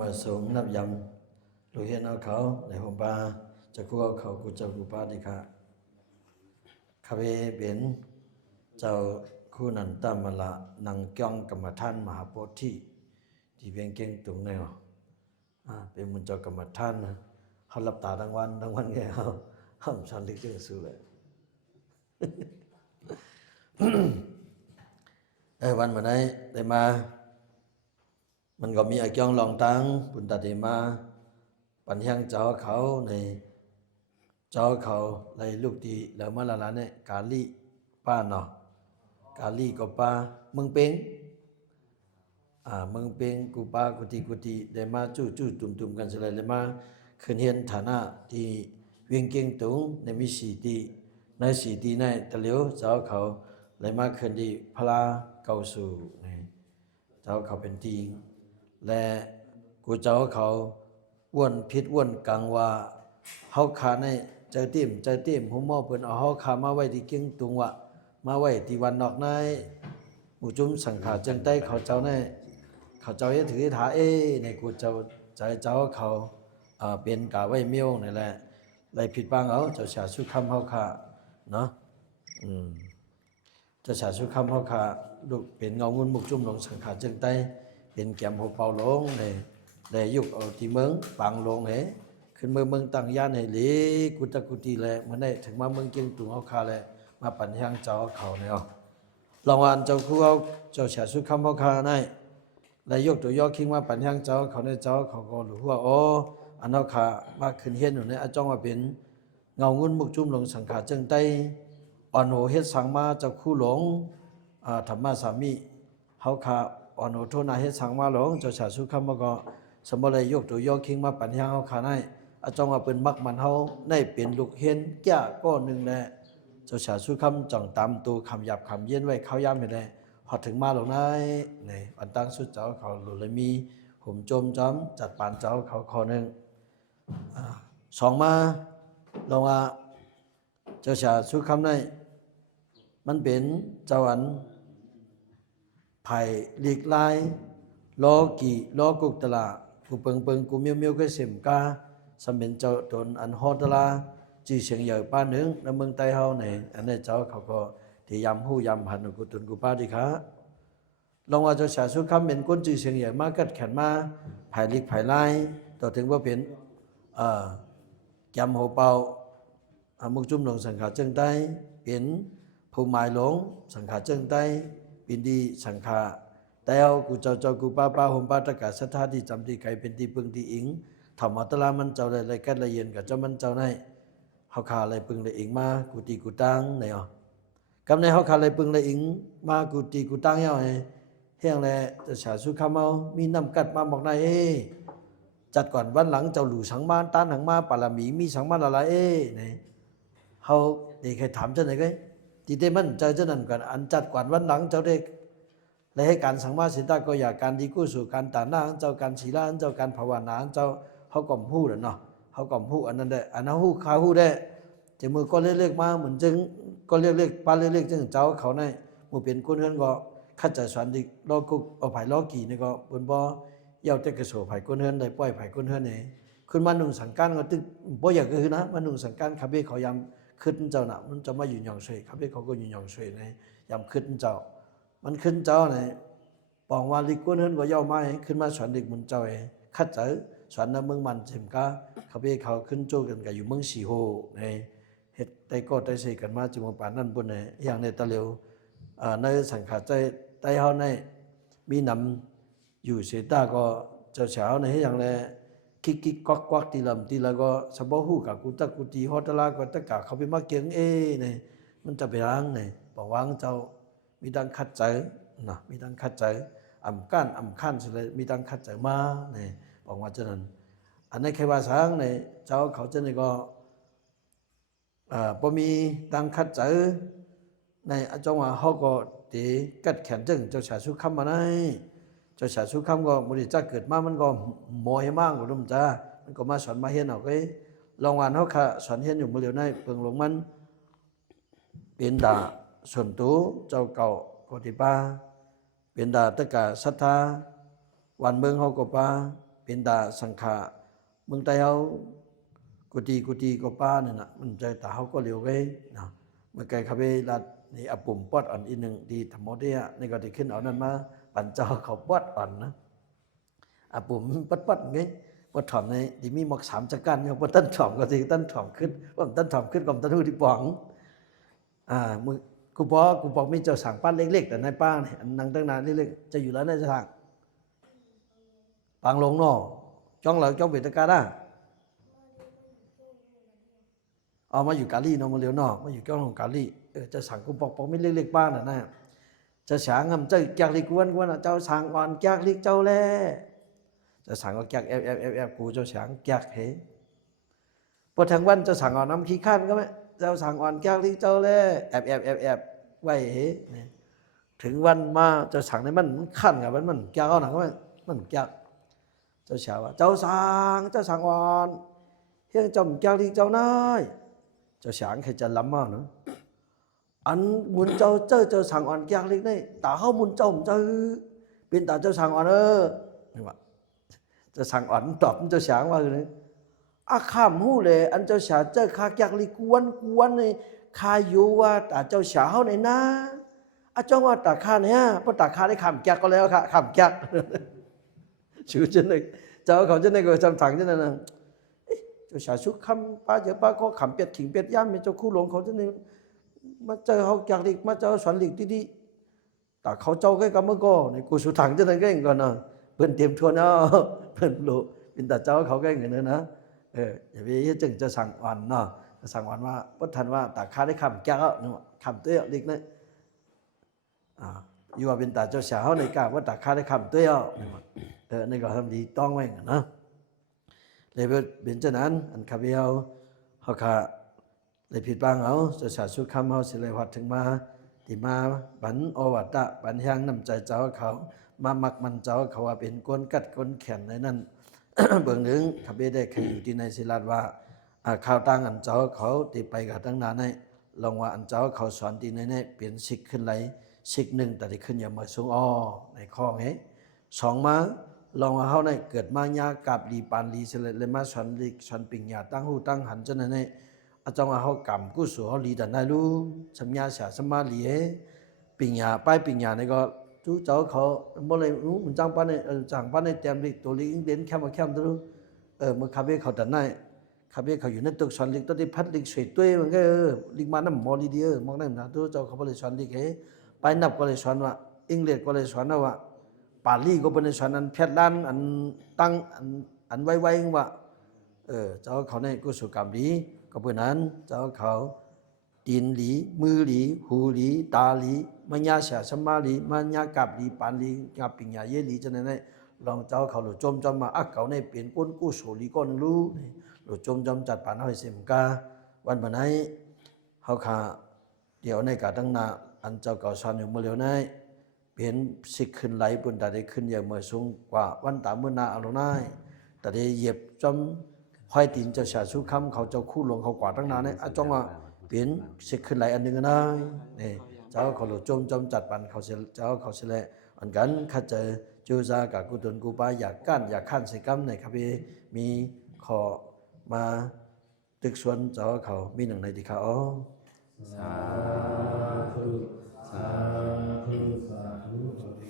มาสงนับยำลูเห็นเอาเขาในหงปาจะคู่เอาเขากูเจ้ากูปาดิค่ะข้าพเป็นเจ้าคู่นันตามละนังจ้องกรรมฐานมหาโพธิที่เพียงเก่งตรงไหนอ่ะเป็นมุนเจ้ากรรมฐานนะเขาหลับตาทั้งวันแกเขาห้ามชันลึกจึงสู้เลยวันมาได้มามันก็มีไอ้จ้องลองตั้งปุณตติมาปัญญางเจ้าเขาในเจ้าเขาในลูกดีแล้วมาละเนี่ยกาลีป้าเนาะกาลีก็ป้าเมืองเป็งเมืองเป็งกูป้ากุฏิได้มาจู้ตุ่มกันเสร็จเลยมาขึ้นเห็นฐานะที่เวียงเก่งตุงในมีสีตีในสีตีในตะเลียวเจ้าเขาเลยมาขึ้นดีพลาเก่าสู่เจ้าเขาเป็นทีและกูเจ้าเขาอ้วนพิษอ้วนกังว่าเฮาขาในใจเต็มหัวหม้อเพิ่นเอาเฮาขามาไว้ที่เก่งตุงวะมาไว้ที่วันนอกในหมู่จุ้มสังขารจังใต้เขาเจ้าในเขาเจ้าเฮ็ดถือถาในกูเจ้าใจเจ้าเขาเป็นกาไว้เมียวนี่แหละไล่ผิดบางเอาเจ้าชาสุคำเฮาขาเนาะเจ้าชาสุคำเฮาขาลูกเป็นเงาเงินมุกจุ้มลงสังขารจังใต้เป็นแก้มหัวเป่าลงในยุคเอาที่เมืองปางลงขึ้นเมืองตั้งย่านให้หลีกุตะกุฏิแลมันได้ถึงมาเมืองเกียงตุงเอาคาแลมาปั่นย่างเจ้าเขาเนี่ยลองอ่านเจ้าคู่เอาเจ้าฉาสุคำเอาคาในและยกตัวยอคิงมาปั่นย่างเจ้าเขาในเจ้าเขาก็รู้ว่าอ๋ออันเอาคามาขึ้นเฮ็ดอยู่ในอาจ้องมาเป็นเงาเงินมุกจุ่มลงสังขารจังใต้อ่อนโหเฮ็ดสังมาเจ้าคู่หลงธรรมะสามีเฮาคาอ่อนโหโทนาเฮ็ดสังมาหลงเจ้าฉาสุคำมาก็สมบูรณ์ยกตัวยอคิงมาปั่นย่างเอาคาในอาจองว่าเป็นมักมันเฮาได้เป็นลูกเห็นแก่ก้อนหนึ่งแหละเจ้าชาสุคำจ่องตามตัวคำหยาบคำเย็นไว้เขาย้ำไปเลยพอถึงมาหลงนายนี่วันตั้งสุดเจ้าเขาหลุดเลยมีหุ่มโจมจอมจัดปานเจ้าเขาคอหนึ่งสองมาลงว่าเจ้าชาสุคำในมันเป็นเจ้าอันไผ่หลีกลายล้อกี่ล้อกุกตลากูเปิงกูเมียวก็เสียมกาสมัยเจ้าตนอันฮอดลาจีเสียงใหญ่ป้าหนึ่งในเมืองไต้เฮาเนี่ยอันนี้เจ้าเขาก็ที่ยำหูยำหันกูตุนกูป้าดีค่ะลองว่าเจ้าชาสุคำเป็นคนจีเสียงใหญ่มากกัดแขนมาไผ่ลิกไผ่ไล่ต่อถึงว่าเป็นยำหัวเป่ามุกจุ่มหลงสังขารเจิงใต้เป็นผู้หมายหลงสังขารเจิงใต้เป็นดีสังขารแต่เอากูเจ้ากูป้าห่มป้าตะกาศรัทธาที่จำที่ไกลเป็นที่พึ่งที่อิงธรรมะตะลามันเจ้าเลยกัดละเย็นกับเจ้ามันเจ้าในเฮาขาเลยปึงเลยอิงมากูตีกูตังไหนอ่ะกำในเฮาขาเลยปึงเลยอิงมากูตีกูตังเฮาเฮียงแลจะฉาสุคำเอามีน้ำกัดมาบอกนายจัดก่อนวันหลังเจ้าหลู่สังมาต้านหังมาปาลามีมีสังมาอะไรนี่เฮานี่ใครถามเจ้าไหนก็ตีเตมันเจ้าเจ้านั่นก่อนอันจัดก่อนวันหลังเจ้าได้และให้การสังมาสิตาก็อยากการดีกู้สู่การตาหน้าเจ้าการศีลาเจ้าการภาวนาเจ้าเขาก่อมพูดเนาะเขาก่อมพูดอันนั้นได้อันนั้นหูข้าหูได้จะมือก็เรียกมาเหมือนจึงก็เรียกป้าเรียกจึงเจ้าเขาในมือเป็นคนเฮือนก็ขัดใจสวนดิล้อกุกเอาไผ่ล้อกี่นี่ก็บนบ่เย้าแต่กระโสไผ่คนเฮือนได้ปล่อยไผ่คนเฮือนนี่ขึ้นมาหนุ่งสังการก็ตึกบ่อยากคือนะมาหนุ่งสังการคาเบ้เขายำขึ้นเจ้าน่ะมันจะมาอยู่หย่องสวยคาเบ้เขาก็อยู่หย่องสวยในยำขึ้นเจ้ามันขึ้นเจ้าในปองว่าลิกวนเฮือนก็เย้ามาขึ้นมาสวนดิมุนเจ้าขัดใจสวนน้ำเมืองมันเสมกาเขาไปเขาขึ้นโจกันกับอยู่เมืองสีโฮในเฮ็ดไต้ก็ไต้เสกันมาจึงมาป่านนั้นบนในอย่างในตะเหลียวในสังขารใจไต้เฮาในมีนำอยู่เสตาก็เจ้าเช้าในอย่างในคิกกวักตีลำตีแล้วก็สบหูกับกุตะกุตีฮอตลาก็ตะกะเขาไปมาเกียงในมันจะไปล้างในบอกวางเจ้ามีดังขัดใจนะมีดังขัดใจอ่ำก้านอ่ำขั้นสิเลยมีดังขัดใจมาในบอกว่าเจ้านั้นอันนี้แค่ว่าสางในเจ้าเขาเจ้านี่ก็พอมีดังคัดเจอในจังหวะเขาก็ตีกัดแขนจึงเจ้าชาสุคำมาในเจ้าชาสุคำก็มุดิจ้าเกิดมามันก็โมยมากกว่าดุมจ้ามันก็มาสอนมาเฮียนเอาไว้ลองวันเขาค่ะสอนเฮียนอยู่มือเดียวในเปิงหลงมันเป็นด่าส่วนตัวเจ้าเก่าโกติปาเป็นด่าตะกะศรัทธาวันเมืองเขาก็ปา เป็นตาสังขาเมืองไทยเฮากุฏิก็ป้าเนี่ยนะมันใจตาเฮาก็เหลียวไว้นะเมื่อไกลคาเบลัดนี่อปุ่มปอดอ่อนอีกหนึ่งดีธรรมะเดียนี่ก็ได้ขึ้นเอานั้นมาปั่นเจ้าเขาปอดอ่อนนะอปุ่มปัดไงปอดถ่อมในที่มีหมอก3จักรันอย่างปอดตั้นถ่อมก็สิตั้นถ่อมขึ้นว่าตั้นถ่อมขึ้นก็ตั้นหูที่ป๋องมึงกูบอกมีเจ้าสั่งปั้นเล็กๆแต่ในป้าเนี่ยนังตั้งนานเล็กๆจะอยู่แล้วในจะสั่งปังลงเนาะจ้องเหล่าจ้องเบตกาได้เอามาอยู่กาลีเนาะมาเลี้ยวเนาะมาอยู่จ้องของกาลีจะสั่งกูบอกไม่เล็กๆป้าน่ะนะจะสั่งงำเจ้าแจกลิกวนเจ้าสั่งอ่อนแจกลิกเจ้าแลจะสั่งก็แจกแอบกูเจ้าสั่งแจกเหพอทั้งวันจะสั่งอ่อนน้ำขี้ข้านก็ไหมเจ้าสั่งอ่อนแจกลิกเจ้าแลแอบไว้เหถึงวันมาจะสั่งในมันขั้นกับมันแจกเอาหนังมันแจกเจ้าชาวเจ้าสั่งอ่อนเฮียงจำแจกลิกเจ้านายเจ้าสั่งใครจะล้ำมาเนาะอันมุนเจ้าสั่งอ่อนแจกลิกนี่ตาเขามุนเจ้าเป็นตาเจ้าสั่งอ่อนนี่ว่าจะสั่งอ่อนตอบเจ้าสั่งว่าเลยข้ามหูเลยอันเจ้าฉาเจ้าข้าแจกลิกวนนี่ข้าอยู่ว่าตาเจ้าฉาเขาไหนนะจ้องว่าตาข้าเนี่ยเพราะตาข้าได้ขำแจกก็แล้วค่ะขำแจกชื่อเจ้าหนึ่งเจ้าเขาเจ้าหนึ่งก็จำถังเจ้าหนึ่งเจ้าฉาชุกคำป้าเจ้าป้าก็ขำเป็ดขิงเป็ดย่ำเป็นเจ้าคู่หลงเขาเจ้าหนึ่งมาเจอเขาแจกลิกมาเจอสอนลิกดีๆแต่เขาเจ้าก็เมื่อก่อนในกูสุถังเจ้าหนึ่งก็เองก่อนนะเพิ่นเตรียมชวนเนาะเพิ่นโลเป็นตาเจ้าเขาก็เองเงินนะอย่าไปจึงจะสั่งอ่อนเนาะสั่งอ่อนว่าพุทธันว่าตาข้าได้คำแก้วเนาะคำเตี้ยลิกเนี่ยอยู่ว่าเป็นตาเจ้าสาวในกาว่าตาข้าได้คำเตี้ยในก็ทำดีต้องไว้นะเลยเป็นเช่นนั้นอันข้าพเจ้าเขาข้าเลยผิดบ้างเอาจะสาสุขคำเขาสิเลยวัดถึงมาที่มาบันอวัตะบันแห่งน้ำใจเจ้าเขามามักมันเจ้าเขาว่าเป็นก้นกัดก้นแขนในนั้นเบื้องหนึ่งข้าพเจ้าได้เคยอยู่ที่ในศิลาว่าข่าวต่างอันเจ้าเขาตีไปกับตั้งนานในลองว่าอันเจ้าเขาสอนที่ในเปลี่ยนสิกขึ้นไหลสิกหนึ่งแต่ที่ขึ้นอย่ามาสูงในข้อนี้สองมาลองว่าเขาในเกิดมายากาบลีปานลีเสร็จเลยมาสอนลีสอนปิญญาตั้งหูตั้งหันจนในจ้องว่าเขากำกู้สู่เขาลีแต่นายรู้สัญญาเสียสมาลีปิญญาป้ายปิญญาในก็chú cháuเขาเมื่อไรมันจ้างป้าเนี่ยจ้างป้าเนี่ยเตรียมลิตัวลิงเด่นแค่มาแค่มาดูเมื่อคาเฟ่เขาแต่ไหนคาเฟ่เขาอยู่ในตึกสอนลิตัวที่พัดลิสวยตัวมันก็ลิมาน้ำมอลีเดียมองได้นะดูเจ้าเขาไปเลยสอนลิไปนับก็เลยสอนว่าอังกฤษก็เลยสอนว่าปาลีก็เป็นสอนอันเพชรล้านอันตั้งอันไว้ว่าเจ้าเขาเนี่ยกุศลกรรมดีก็เป็นนั้นเจ้าเขาตีนหลีมือหลีหูหลีตาหลีมัญญาเสียสมาหลีมัญญากับหลีปานหลีกับปิญญาเยหลีจะนั่นเลยลองเจ้าเขาหลุดจมมาเขาในเปลี่ยนก้นกู้โสลีก้อนรู้หลุดจมจัดปานเอาให้เสมกาวันบันไหนเขาขาเดี๋ยวในกาตั้งนาอันเจ้าเก่าสอนอยู่เมื่อเร็วในเปลี่ยนสิกขึ้นไหลบนแต่ได้ขึ้นอย่างเมื่อสูงกว่าวันตาเมื่อนาอารมณ์ได้แต่ได้เหยียบจมห้อยตีนเจ้าชาสุคำเขาเจ้าคู่หลวงเขากว่าตั้งนานเนี่ยจ้องว่าเปลี่ยนสิขึ้นไหลอันหนึ่งนะนี่เจ้าเขาหลุดจมจัดปันเขาเสียเจ้าเขาเสียแหละอันกันข้าเจอจูซากับกุตนกูปาอยากกั้นอยากขั้นสิกรรมในครับพี่มีขอมาตึกส่วนเจ้าเขามีหนึ่งในที่เขาสาธุสาธุสาธุ